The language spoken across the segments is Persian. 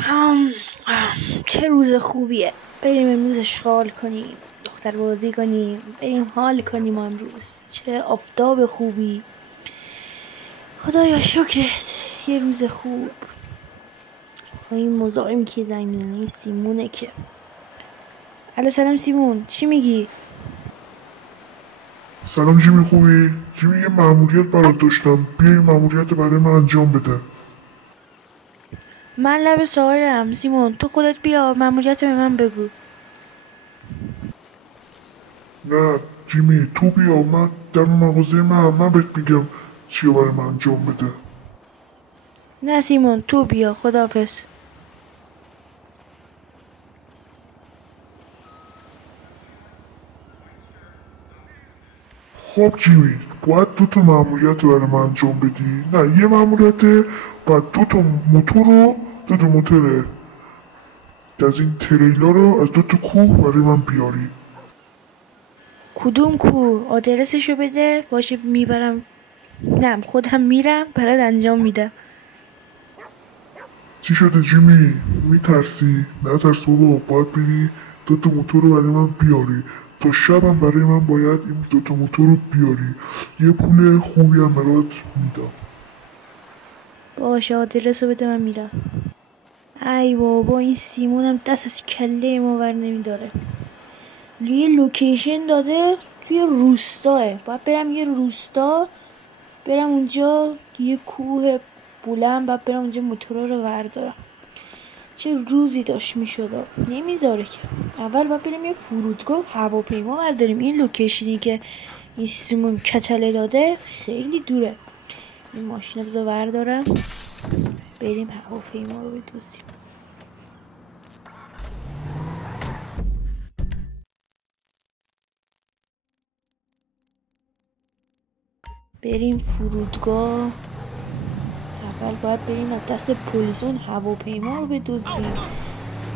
هم چه روز خوبیه. بریم امروز اشغال کنیم، دختر بازی کنیم، بریم حال کنیم. امروز چه آفتاب خوبی، خدایا شکرت. یه روز خوب. این مزاحم که زنگ میزنه سیمونه که. الو سلام سیمون، چی میگی؟ سلام جیمی، خوبی؟ جیمی، یه مأموریت برات داشتم، بیا این مأموریت برای من انجام بده. من لب سوالم سیمون، تو خودت بیا مأموریت به من بگو. نه جیمی، تو بیا، من در مغازه من بهت میگم چیو برای من انجام بده. نه سیمون، تو بیا. خداحافظ. خب جیمی، باید 2 تا مأموریت برای من انجام بدی. نه، یه مأموریته، باید 2 تا موتور رو 2 تا موتور از این تریلا رو از 2 تا کوه برای من بیاری. کدوم کو؟ آدرسشو بده باشه میبرم. نه خودم میرم برات انجام میدم. چی شده جیمی؟ میترسی؟ نترس بابا، باید بری 2 تا موتور رو برای من بیاری. تا شبم برای من باید این 2 تا موتور رو بیاری. یه پول خوبی هم برات میدم. باشه آدرسو بده من میرم. ای بابا این سیمونم دست از کله ما ور نمیداره. یه لوکیشن داده توی روستاه، باید برم یه روستا، برم اونجا یه کوه بلند، باید برم اونجا موتورا رو وردارم. چه روزی داشت میشد، نمیذاره که. اول باید بریم یه فرودگاه هواپیما برداریم. این لوکیشنی که این سیمون کچله داده خیلی دوره. این ماشین رو بذار وردارم، بریم هواپیما رو بدوزیم. بریم فرودگاه. اول باید بریم از دست پلیسون هواپیما رو بدزدیم.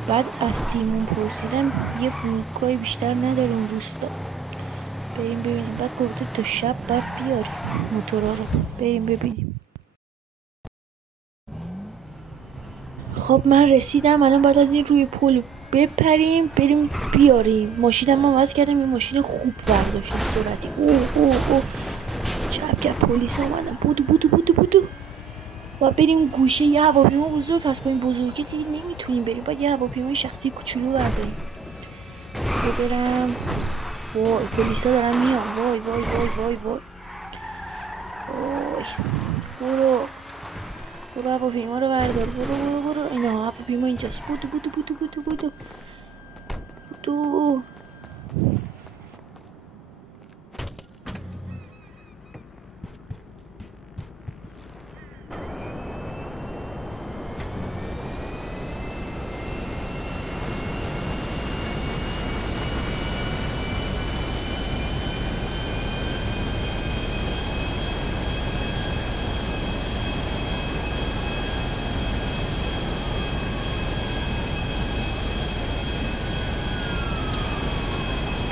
بعد از سیمون پرسیدم یه فرودگاه بیشتر نداره اون روستا. بریم ببینیم. بعد گفته تا شب باید بیاری موتورا رو. بریم ببینیم. خب من رسیدم. الان باید از این روی پل بپریم بریم بیاریم. ماشینم من واسه کردم، یه ماشین خوب برداشتم سرعتی. اوه چپ پلیس اومدن. بودو و بریم گوشه. یه هواپیما بزرگ هست، با این بزرگی دیگه نمیتونیم بریم، باید یه هواپیمای شخصی کوچولو برداریم. برم. وای پلیسا دارن میان. وای برو هواپیما رو بردار. برو اینا هواپیما اینجاست. بودو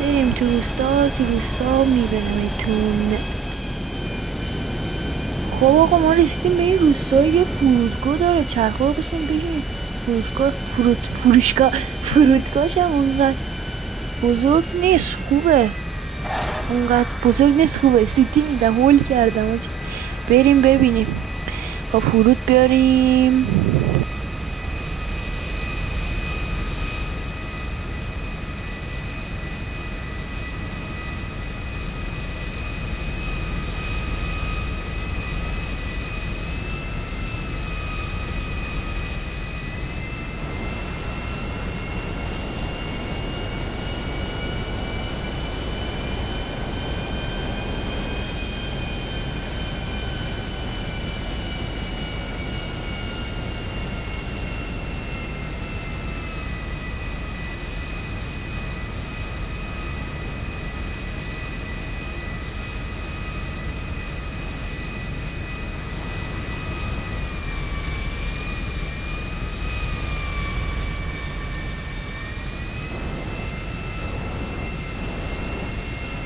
بریم تو روستا میبرمتون. خب آقا ما رسیدیم به این روستا. یه فرودگاه داره، چرخه رو بسیم بگیم. فرودگاهش هم اونقدر بزرگ نیست. خوبه. سیتی میدم. هول کردم. بریم ببینیم. با فرود بیاریم.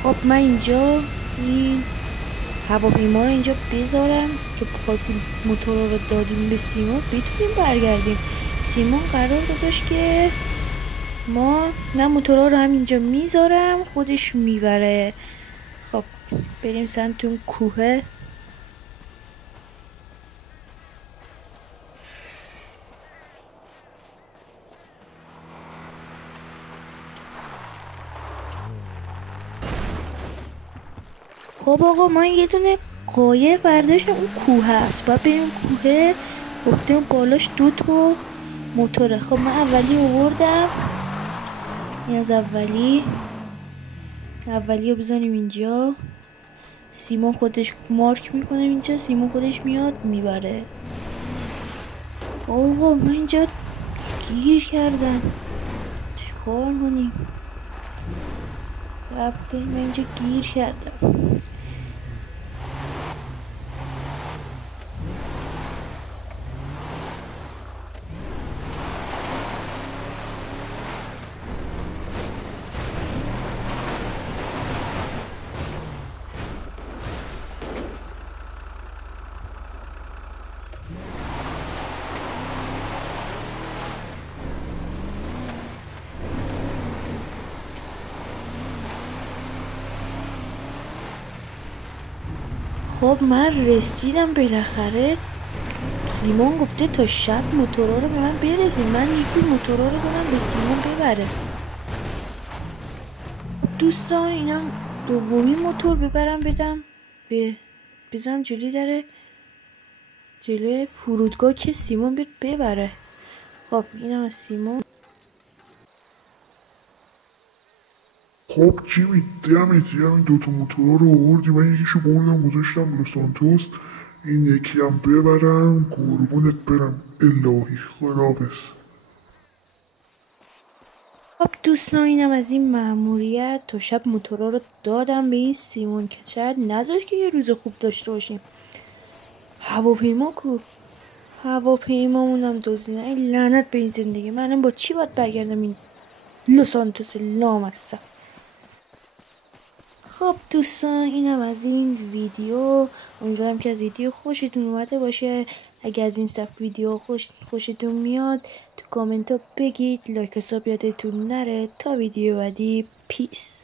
خب من اینجا این هواپیما رو اینجا بذارم که خواستیم موتور رو دادیم به سیمون بتونیم برگردیم. سیمون قرار گذاشت که من موتورا رو همینجا میذارم خودش میبره. خب بریم سمت اون کوهه. خب آقا من یه دونه قایق برداشتم، اون کوه هست باید بریم کوهه. گفتم بالاش 2 تا موتوره. خب من اولی آوردم، این از اولی رو بزنیم اینجا. سیمون خودش مارک میکنه اینجا، سیمون خودش میاد میبره. آقا من اینجا گیر کردم، چیکار کنیم؟ من اینجا گیر کردم. خب من رسیدم بالاخره. سیمون گفته تا شب موتورا رو به من برسید، من یکی موتورا رو کنم به سیمون ببره. دوستان اینم دومی موتور ببرم بدم بزنم جلوی فرودگاه که سیمون ببره. خب اینم از سیمون. خب جیمی دمت گرم، این 2 تا موتورا رو آوردی، من یکیشو بردم گذاشتم لس سانتوس، این یکی هم ببرم. قربونت برم الهی، خداحافظ. خب دوستان اینم از این مأموریت. تا شب موتورا رو دادم به این سیمون که شاید نذاشت که یه روز خوب داشته باشیم. هواپیما کو؟ هواپیمامونم دزدیدن. ای لعنت به این زندگی، منم با چی باید برگردم این لس سانتوس لامصب. خب دوستان اینم از این ویدیو. امیدوارم که از ویدیو خوشتون اومده باشه. اگه از این سبک ویدیو خوشتون میاد تو کامنت ها بگید. لایک حساب یادتون نره. تا ویدیو بعدی، پیس.